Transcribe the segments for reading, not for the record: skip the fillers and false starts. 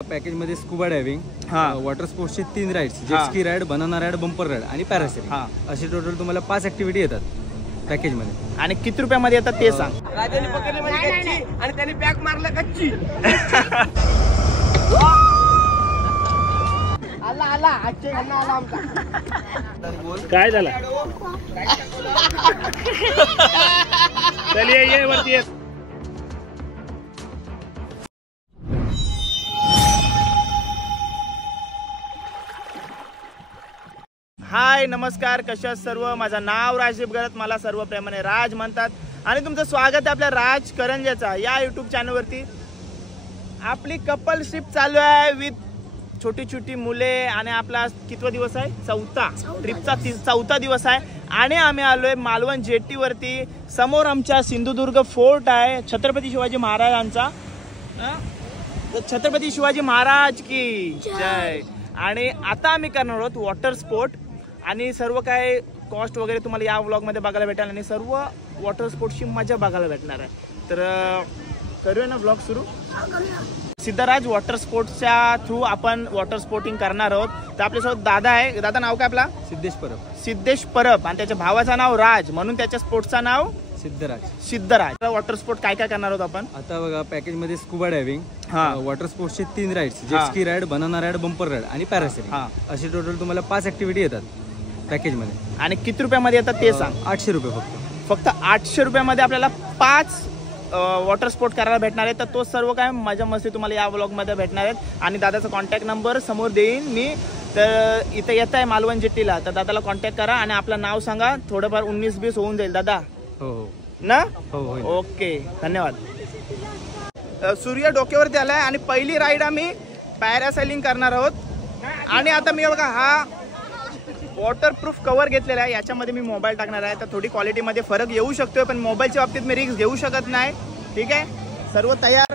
Package मध्ये scuba diving, water स्पोर्ट्सचे 3 rides, jet ski ride, banana ride, bumper ride आणि parasailing, असे total तुम्हाला 5 ऍक्टिव्हिटी येतात पॅकेज मध्ये. आणि किती रुपयामध्ये येतात ते सांग. राजाने पकडली म्हणजे कच्ची आणि त्याने पॅक मारला कच्ची. आला आला आजचे घालणं आला आमचा. काय झालं? चल ये वरती ये. हाय नमस्कार, कशा सर्व. माझं नाव राजीव गरत, मला सर्व प्रेमाने राज म्हणतात आणि तुमचं स्वागत आहे आपल्या राज करंजाचा या यूट्यूब चॅनलवरती. आपली कपल ट्रिप चालू आहे विथ छोटी छोटी मुले आणि आपला कितवा दिवस आहे? चौथा. ट्रिपचा 4था दिवस आहे आणि आम्ही आलोय मालवण जेटीवरती. समोर आमच्या सिंधुदुर्ग फोर्ट आहे, छत्रपती शिवाजी महाराजांचा. छत्रपती शिवाजी महाराज की जय. आणि आता आम्ही करणार आहोत वॉटर स्पोर्ट आणि सर्व काय कॉस्ट वगैरे तुम्हाला या व्लॉगमध्ये बघायला भेटेल आणि सर्व वॉटर स्पोर्ट्सची मजा बघायला भेटणार आहे. तर करूया ना व्लॉग सुरू. सिद्धराज वॉटर स्पोर्ट्सच्या थ्रू आपण वॉटर स्पोर्टिंग करणार आहोत. तर आपल्यासोबत दादा आहे. दादा नाव काय आपला? सिद्धेश परब. सिद्धेश परब. आणि त्याच्या भावाचं नाव राज, म्हणून त्याच्या स्पोर्ट्सचं नाव सिद्धराज. वॉटर स्पोर्ट काय काय करणार आहोत आपण आता बघा. पॅकेज मध्ये स्कुबा डायव्हिंग, वॉटर स्पोर्ट्सचे 3 rides, jet ski ride, banana ride, bumper ride आणि पॅरासेलिंग, असे टोटल तुम्हाला 5 ऍक्टिव्हिटी येतात पॅकेज मध्ये. आणि किती रुपयामध्ये येतात ते सांग. 800 रुपये फक्त 800 रुपयामध्ये आपल्याला 5 वॉटर स्पोर्ट करायला भेटणार आहे. तर तो सर्व काय मजा मस्ती तुम्हाला या व्लॉग मध्ये भेटणार आहेत. आणि दादाचा कॉन्टॅक्ट नंबर समोर देईन मी. तर इथे येत आहे मालवण जेटीला, तर दादाला कॉन्टॅक्ट करा आणि आपलं नाव सांगा. थोडंफार 19-20 होऊन जाईल दादा. हो ना? हो. ओके, धन्यवाद. सूर्य डोक्यावरती आलाय आणि पहिली राईड आम्ही पॅरासेलिंग करणार आहोत. आणि आता मी बघा हा वॉटरप्रूफ कव्हर घेतलेला आहे, याच्यामध्ये मी मोबाईल टाकणार आहे. तर थोडी क्वालिटीमध्ये फरक येऊ शकतोय, पण मोबाईलच्या बाबतीत मी रिस्क घेऊ शकत नाही. ठीक आहे, सर्व तयार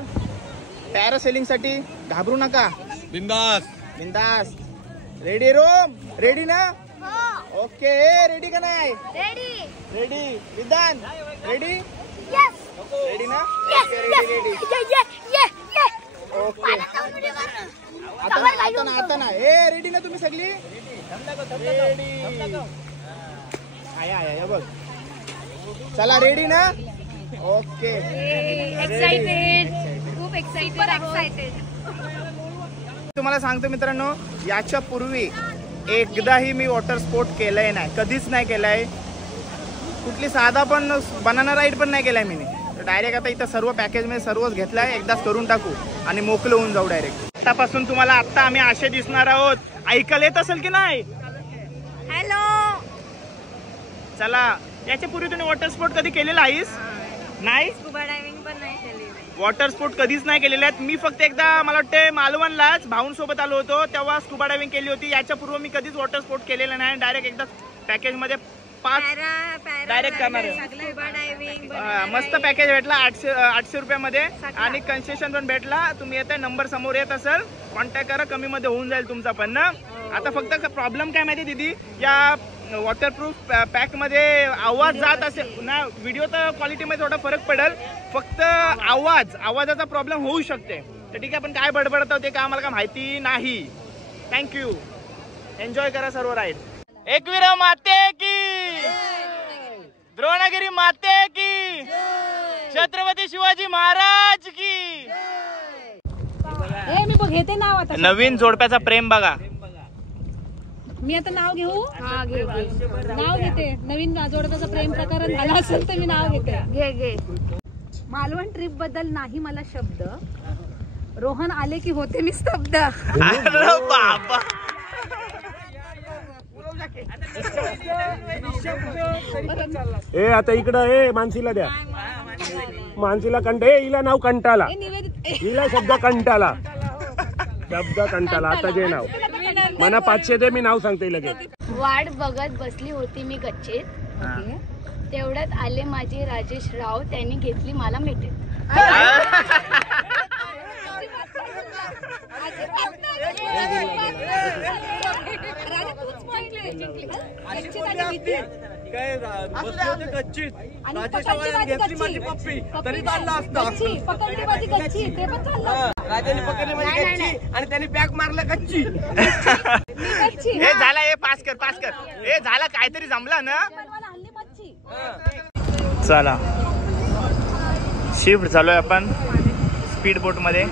पॅरासेलिंगसाठी. घाबरू नका, बिंदास. रेडी रोम? रेडी ना? ओके, रेडी का नाही? रेडी. विधान रेडी? रेडी ना? रेडी. ओके, आता ना. ए रेडी ना तुम्ही सगळी? बघ, चला रेडी ना? ओके. खूप एक्साइटेड. तुम्हाला सांगतो मित्रांनो, याच्या पूर्वी एकदाही मी वॉटर स्पोर्ट केलंय नाही, कधीच नाही केलंय. कुठली साधा पण बनाना राईड पण नाही केलाय मी. डायरेक्ट आता इथं सर्व पॅकेज मध्ये सर्वच घेतलाय. एकदाच करून टाकू आणि मोकळं होऊन जाऊ डायरेक्ट. आतापासून तुम्हाला आता आम्ही असे दिसणार आहोत. ऐकायला येत असेल की नाही? हॅलो. चला, याच्या पूर्वी तुम्ही वॉटर स्पोर्ट कधी केलेला आहेस? नाही. स्कुबा डायव्हिंग पण नाही केली. वॉटर स्पोर्ट कधीच नाही केलेले आहेत. मी फक्त एकदा मला वाटते मालवणलाच भाऊंसोबत आलो होतो, तेव्हा स्कुबा डायव्हिंग केली होती. याच्या पूर्वी मी कधीच वॉटर स्पोर्ट केलेलं नाही. डायरेक्ट एकदा पॅकेज मध्ये 5 डायरेक्ट करणार आहे. मस्त पॅकेज भेटला 800 रुपयामध्ये आणि कन्सेशन पण भेटला. तुम्ही येत आहे, नंबर समोर येत असेल, कॉन्टॅक्ट करा, कमी मध्ये होऊन जाईल तुमचा पण ना. आता फक्त प्रॉब्लेम काय माहिती दीदी, या वॉटरप्रूफ पॅक मध्ये आवाज जात असेल ना. व्हिडिओ तर क्वालिटीमध्ये थोडा फरक पडेल, फक्त आवाजाचा प्रॉब्लेम होऊ शकते. तर ठीक आहे, पण काय बडबडत होते का आम्हाला काय माहिती नाही. थँक्यू. एन्जॉय करा सर्व राईड. एकवीरा माते की, द्रोणगिरी माते की, छत्रपती शिवाजी महाराज की. मी घेते नाव आता. नवीन जोडप्याचा प्रेम बघा. मी आता नाव घेऊ? हा घे. नाव घेते. नवीन जोडप्याचा प्रेम प्रकरण झाला असेल तर मी नाव घेते. घे. मालवण ट्रिप बद्दल नाही मला शब्द. रोहन आले की होते मी स्तब्ध. बाबा, ए आता इकडं मानसीला द्या. मानसीला हिला नाव कंटाला. हिला शब्द कंटाला. आता जे नाव मना 500 दे, मी नाव सांगते लगेच. वाट बघत बसली होती मी गच्चीत, तेवढ्यात आले माझे राजेश राव, त्यांनी घेतली मला मिठीत. राजाने पकडली म्हणजे गच्ची आणि त्याने पॅक मारलं कच्ची. हे झाला, हे पास कर. हे झाला, काहीतरी जमलं ना. चला शिफ्ट झालोय आपण स्पीड बोट मध्ये.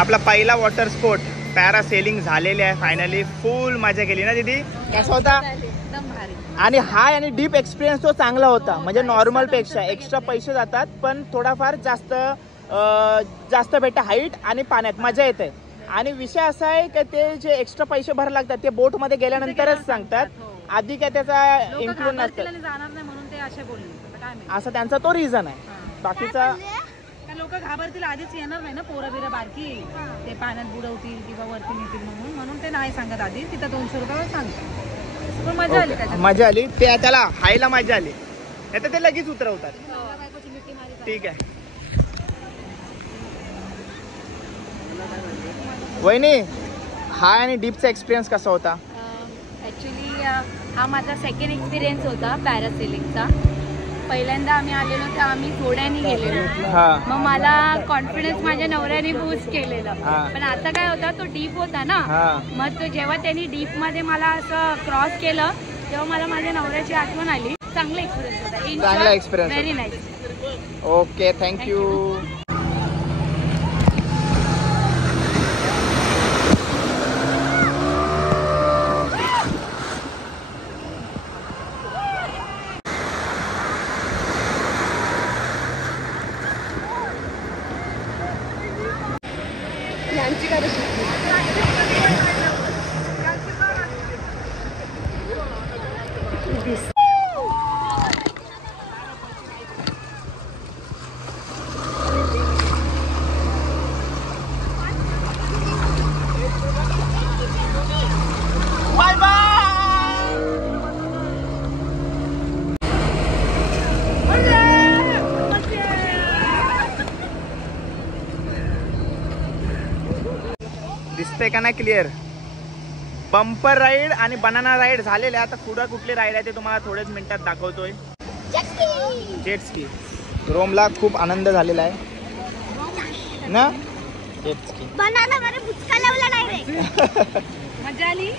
आपला पहिला वॉटर स्पोर्ट पॅरासेलिंग झालेले आहे फायनली. फुल मजा केली ना दीदी, कसा होता? एकदम भारी. आणि हाय आणि डीप एक्सपिरियन्स तो चांगला होता. म्हणजे नॉर्मल पेक्षा एक्स्ट्रा पैसे जातात पण थोडाफार जास्त भेटतं हाईट आणि पाण्यात मजा येते. आणि विषय असा आहे की ते जे एक्स्ट्रा पैसे भरायला लागतात ते बोट मध्ये गेल्यानंतरच सांगतात, आधी काय त्याचा इन्क्लूड नसतं. जाणार नाही म्हणून ते असे बोलले, असा त्यांचा तो रिझन आहे. बाकीचा लोक घाबरतील, आधीच येणार नाही ना पोरं बिरं बारकी, ते पाण्यात बुडवतील किंवा वरती नेतील म्हणून ते नाही सांगत आधी. तिथं 200 रुपयावर सांगतात. पण मजा आली त्याच्यात. मजा आली, ते त्याला हायला मजा आली. नाही तर ते लगेच उतरवतात. ठीक आहे वहिनी, हाय आणि डीपचा एक्सपिरियन्स कसा होता? ॲक्च्युली हा माझा सेकंड एक्सपिरियन्स होता पॅरासेलिंगचा. पहिल्यांदा आम्ही आलेलो तर आम्ही घोड्याने गेलेलो. मग मला कॉन्फिडन्स माझ्या नवऱ्याने बूस्ट केलेलं. पण आता काय होता, तो डीप होता ना, मग तो जेव्हा त्यांनी डीप मध्ये मला असं क्रॉस केलं तेव्हा मला माझ्या नवऱ्याची आठवण आली. चांगला एक्सपिरियन्स होता. चांगला experience, very nice. Okay, thank you. दिसतंय का नाही क्लिअर? बंपर राईड आणि बनाना राईड झालेले. आता पुढे कुठले राईड आहे ते तुम्हाला थोड्याच मिनिटात दाखवतोय. Jet ski. रोमला खूप आनंद झालेला आहे ना. बनाना मारे बुचका लावला नाही रे. मजा आली.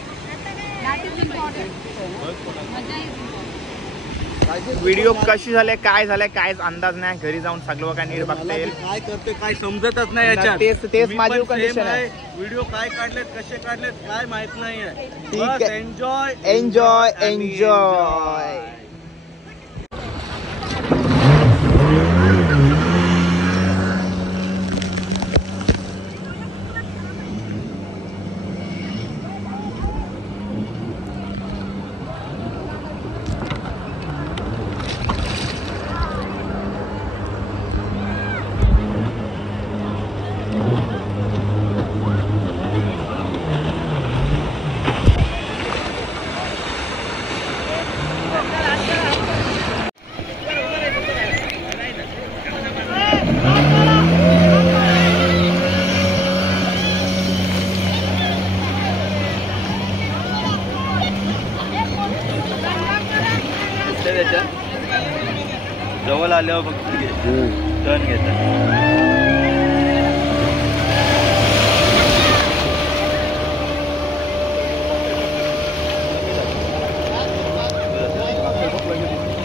व्हिडिओ कशी झाले काय झाले काय अंदाज नाही. घरी जाऊन सगळं काय नीट बघता येईल. काय करते काय समजतच नाही याच्यात. तेच माझी कंडिशन आहे. व्हिडिओ काय काढलेत कसे काढलेत काय माहित नाहीये. ठीक आहे. Enjoy enjoy enjoy. जवळ आल्यावर फक्त टर्न घेतात.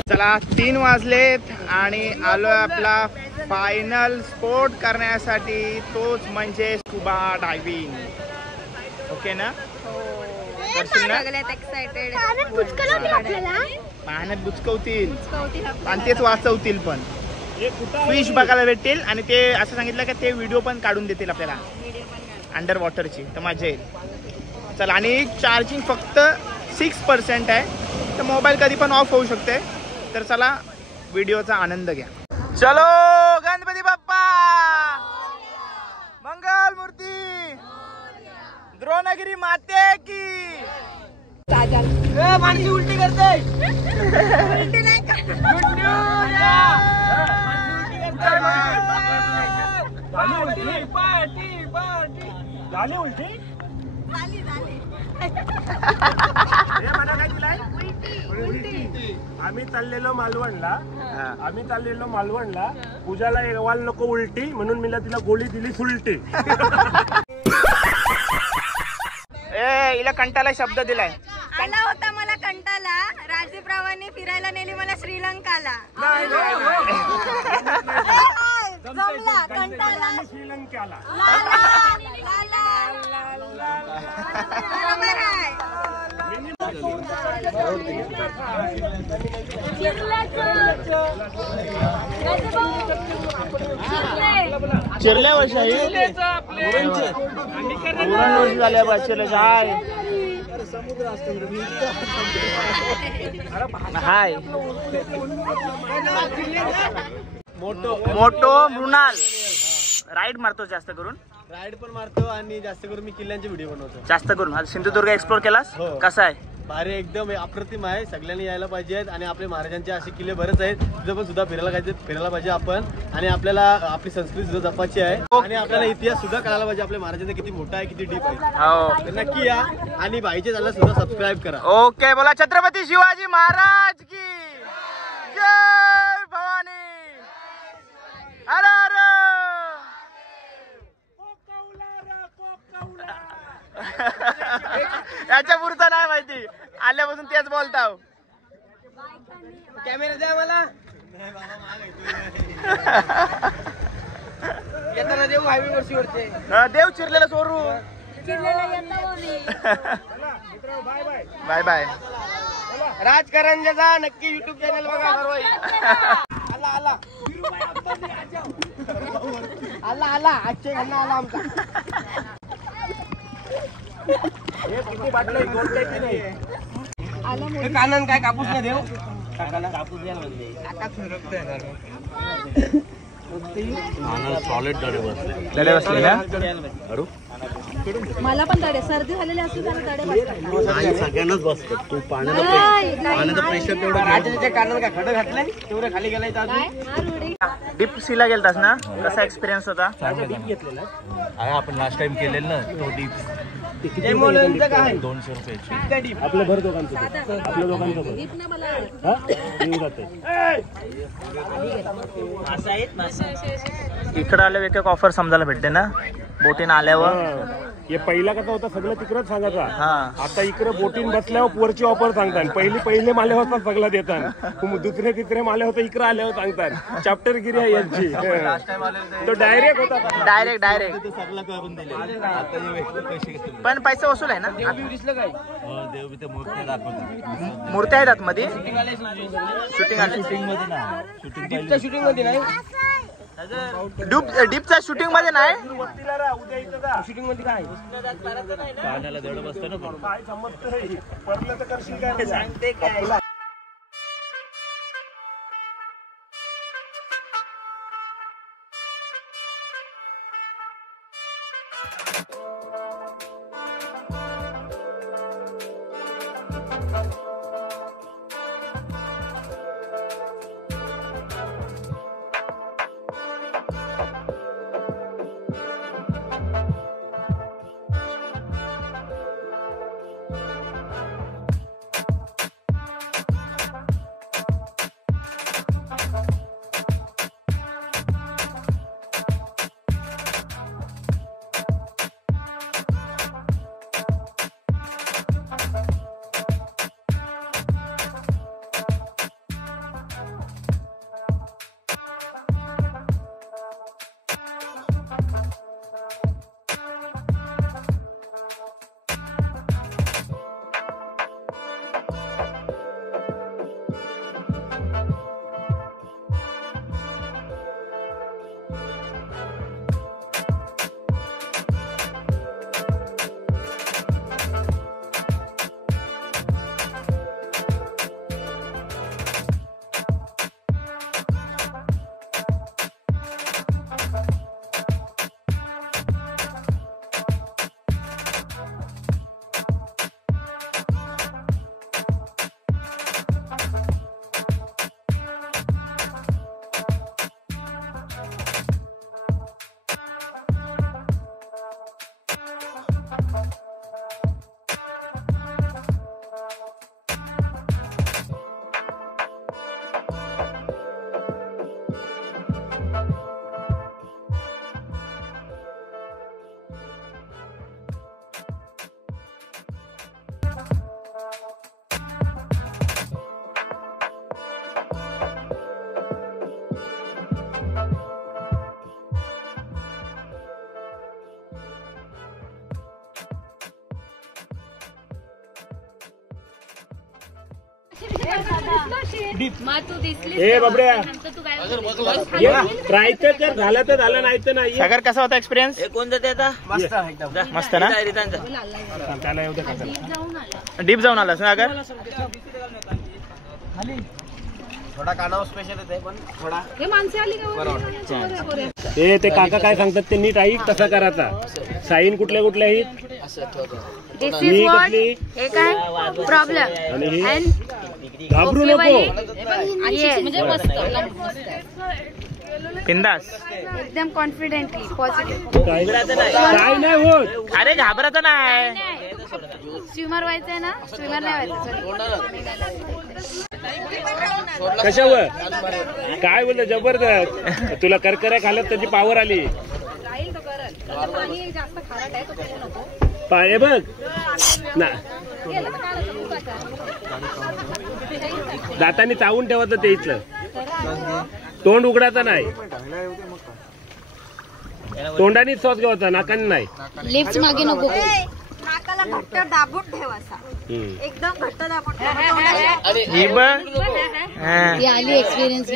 चला 3 वाजलेत आणि आलोय आपला फायनल स्पोर्ट करण्यासाठी. तोच म्हणजे स्कुबा डायव्हिंग. ओके ना? करशील ना? एक्साइटेड. पाण्यात बुचकवतील आणि तेच वाचवतील पण. फिश बघायला भेटतील आणि ते असं सांगितलं की ते व्हिडिओ पण काढून देतील आपल्याला अंडर वॉटरची. तर मजा येईल. चला आणि चार्जिंग फक्त 6% आहे. तर मोबाईल कधी पण ऑफ होऊ शकते. तर चला व्हिडिओचा आनंद घ्या. चलो गणपती बाप्पा मंगल मूर्ती द्रोणगिरी माते की. माणसी उलटी करते. आम्ही चाललेलो मालवणला. पूजाला अहवाल नको उलटी म्हणून मी तिला गोळी दिली सुलटी. हिला कंटाला शब्द दिलाय. आला होता मला कंटाला. राजीवरावांनी फिरायला नेली मला श्रीलंकाला. जमला कंटाला श्रीलंकेला. बरोबर आहे. चिरल्या वर्षी झाल्या हाय हाय मोठो मृणाल राईड मारतो. जास्त करून राईड पण मारतो आणि जास्त करून मी किल्ल्यांचे व्हिडिओ बनवतो. जास्त करून आज सिंधुदुर्ग एक्सप्लोर केलास. कसा आहे? भारी एकदम अप्रतिम आहे. सगळ्यांनी यायला पाहिजेत आणि आपले महाराजांचे असे किल्ले बरेच आहेत तिथे पण सुद्धा फिरायला पाहिजे आपण. आणि आपल्याला आपली संस्कृती सुद्धा जपायची आहे आणि आपल्याला इतिहास सुद्धा कळायला पाहिजे. आपल्या महाराजांचा किती मोठा आहे किती डीप आहे. तर नक्की या आणि भाईच्या चॅनलला सुद्धा सबस्क्राईब करा. ओके बोला छत्रपती शिवाजी महाराज की जय भवानी. अरे याच्या पुरता नाही माहिती. आल्यापासून तेच बोलताव. कॅमेरा द्या मला. येताना देऊ हायवे वरचे. देव चिरलेला सोरू. Bye bye. राजकारंजाचा नक्की युट्यूब चॅनल बघा. आला आजचे घालणं आला आमचा. कानन काय कापूस नाही देऊ. कापूस द्या म्हणजे सॉलिड दडे बसले ना. मला पण दडे सर्दी झालेली असली त्याला दडे बसतात. सगळ्यांनाच बसतात. तू पाण्याचं प्रेशर तेवढं. राजाच्या कानाला काय खडं घातलंय तेवढं खाली गेलाय. डीप सीला गेलतास ना. कसा एक्सपिरियन्स होता? आपण लास्ट टाइम केलेलं ना तो डीप. काय 200 रुपयाची. आपल्या भर दोघांचं आपल्या दोघांचं इकडे आले एक ऑफर समजायला भेटते ना. बोटीन आल्यावर हे पहिला कसा होता सगळं तिकडच सांगायचा. हा आता इकडे बोटीन बसल्यावर वरची ऑफर सांगतात. पहिले माले होता सगळं देतात. दुसरे तिसरे माले होता इकडे आल्यावर सांगतात चॅप्टर गिरी आहे यांची. तो डायरेक्ट होता डायरेक्ट सगळं करून दिले. पण पैसे वसूल आहे ना. दिसलं काय मूर्त्या आहेत आतमध्ये. शूटिंग शूटिंग मध्ये नाही डीपचा शूटिंग मध्ये नाही. शूटिंग मध्ये काय काय समजतंय परलं तर करशील काय सांगते काय. ए बाबड्या ट्राय तर झाला तर झाला नाही तर नाही. सागर कसा होता एक्सपिरियन्स. कोणतं ते आता मस्त ना. त्याला एवढं कसं डीप जाऊन आलास ना सागर. थोडा कानावर स्पेशल येते पण थोडा हे माणसे आली का. ते काका काय सांगतात ते नीट ऐक कसा करायचा. साईन कुठल्या कुठल्या आहेत. दिस इज व्हॉट. हे काय प्रॉब्लेम आणि हे अँड घाबरू नको. म्हणजे मस्त बिंदास एकदम कॉन्फिडेंटली पॉझिटिव्ह. काय नाही होत. अरे घाबरायचं नाही. स्विमर व्हायचंय ना. स्विमर नाही व्हायचं. कशावर काय बोलतो जबरदस्त. तुला करकऱ्या खालत त्याची पावर आली. पाणी जास्त खारट आहे तो पिऊ नको. पाय बघ ना दातानी चावून ठेवायचं ते इथलं. तोंड उघडायचं नाही. तोंडाने सॉस घ्यायचा नाकाने नाही. लिफ्ट मागे नको. नाकाला घट्ट दाबून ठेवायचा. एकदम घट्ट दाबून ही बघ. ती आली एक्सपिरियन्स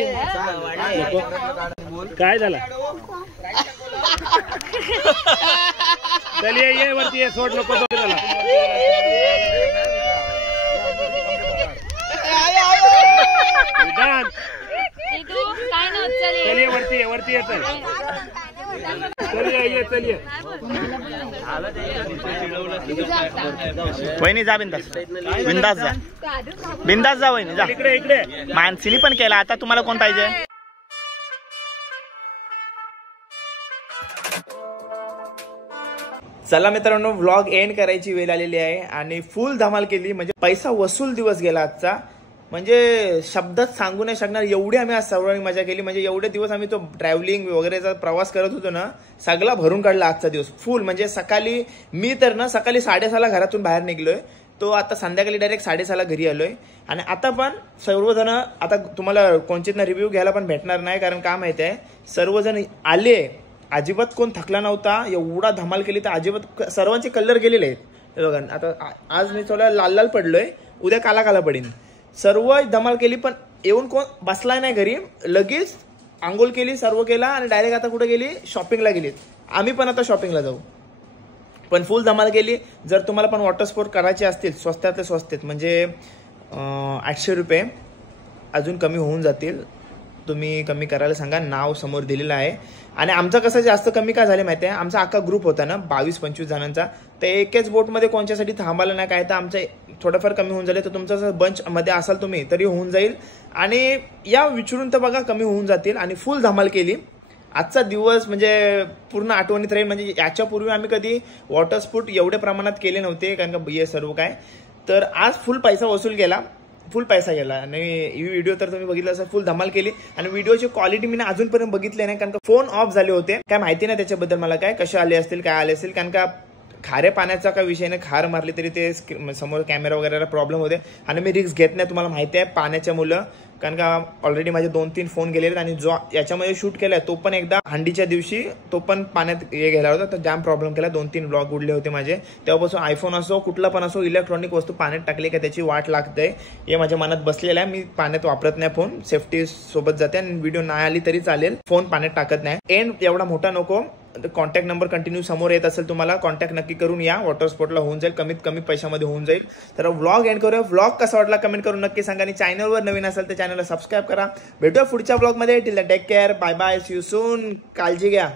काय झालं. चल ये वरती ये. सोड नको तो झाला. काय नव्हतं. चलिए वरती ये चल. चलिए चलिए. वहिनी जा बिंदास. बिंदास जा. बिंदास जा वहिनी जा. इकडे इकडे मानसीने पण केला. आता तुम्हाला कोण पाहिजे. चला मित्रांनो व्लॉग एंड करायची वेळ आलेली आहे आणि फुल धमाल केली. म्हणजे पैसा वसूल दिवस गेला आजचा. म्हणजे शब्दात सांगू नाही शकणार एवढी आम्ही आज सर्वांनी मजा केली. म्हणजे एवढे दिवस आम्ही तो ट्रॅव्हलिंग वगैरेचा प्रवास करत होतो ना, सगळा भरून काढला आजचा दिवस फुल. म्हणजे सकाळी मी तर ना सकाळी 6:30 घरातून बाहेर निघलोय, तो आता संध्याकाळी डायरेक्ट 6:30 घरी आलोय. आणि आता पण सर्वजण, आता तुम्हाला कोणचीच ना रिव्ह्यू घ्यायला पण भेटणार नाही, कारण का माहिती आहे सर्वजण आले, अजिबात कोण थकला नव्हता, एवढा धमाल केली तर अजिबात सर्वांचे कलर गेलेले आहेत. बघा आता आज मी थोडा लाल लाल पडलोय, उद्या काला काला पडेन. सर्व धमाल केली पण येऊन कोण बसलाय नाही घरी, लगेच आंघोळ केली, सर्व केला आणि डायरेक्ट आता कुठे गेली, शॉपिंगला गेली. आम्ही पण आता शॉपिंगला जाऊ, पण फुल धमाल केली. जर तुम्हाला पण वॉटर स्पोर्ट करायचे असतील स्वस्तातले स्वस्तात म्हणजे 800 रुपये, अजून कमी होऊन जातील, तुम्ही कमी करायला सांगा, नाव समोर दिलेलं आहे. आणि आमचं कसं जास्त कमी का झालं माहिती आहे, आमचा अख्खा ग्रुप होता ना 22-25 जणांचा, तर एकाच बोटमध्ये कोणच्यासाठी थांबायला नाही काय, तर आमचं थोडंफार कमी होऊन झाले. तर तुमचं जर बंचमध्ये असाल तुम्ही तरी होऊन जाईल, आणि या विचारून तर बघा कमी होऊन जातील. आणि फुल धमाल केली आजचा दिवस, म्हणजे पूर्ण आठवणीत राहील. म्हणजे याच्यापूर्वी आम्ही कधी वॉटर स्पोर्ट एवढ्या प्रमाणात केले नव्हते, कारण का हे सर्व काय, तर आज फुल पैसा वसूल केला, फुल पैसा गेला. आणि ही व्हिडिओ तर तुम्ही बघितलं असं फुल धमाल केली. आणि व्हिडिओची क्वालिटी मी अजूनपर्यंत बघितली नाही, कारण का फोन ऑफ झाले होते, काय माहिती नाही त्याच्याबद्दल मला काय कसे आले असतील काय आले असतील, कारण का खारे पाण्याचा काय विषय नाही, खार मारली तरी ते समोर कॅमेरा वगैरे प्रॉब्लेम होते. आणि मी रिस्क घेत नाही, तुम्हाला माहिती आहे पाण्याच्या मुलं, कारण का ऑलरेडी माझे 2-3 फोन गेलेले. आणि जो याच्यामध्ये शूट केलाय तो पण एकदा हंडीच्या दिवशी तो पण पाण्यात हे गेला होता, तर जाम प्रॉब्लेम केला, 2-3 ब्लॉग उडले होते माझे. तेव्हापासून आयफोन असो कुठला पण असो इलेक्ट्रॉनिक वस्तू पाण्यात टाकली का त्याची वाट लागते, हे माझ्या मनात बसलेलं आहे. मी पाण्यात वापरत नाही फोन, सेफ्टी सोबत जाते. आणि व्हिडिओ नाही आली तरी चालेल, फोन पाण्यात टाकत नाही. एंड एवढा मोठा नको, कॉन्टॅक्ट नंबर कंटिन्यू समोर येत असेल तुम्हाला, कॉन्टॅक्ट नक्की करून या, वॉटर स्पोर्टला होऊन जाईल, कमीत कमी पैशामध्ये होऊन जाईल. तर व्लॉग एंड करूया. व्लॉग कसा वाटला कमेंट करून नक्की सांगा, आणि चॅनलवर नवीन असेल तर चॅनलला सबस्क्राईब करा. भेटूया पुढच्या व्लॉगमध्ये. Till take care, bye bye, see you soon, काळजी घ्या.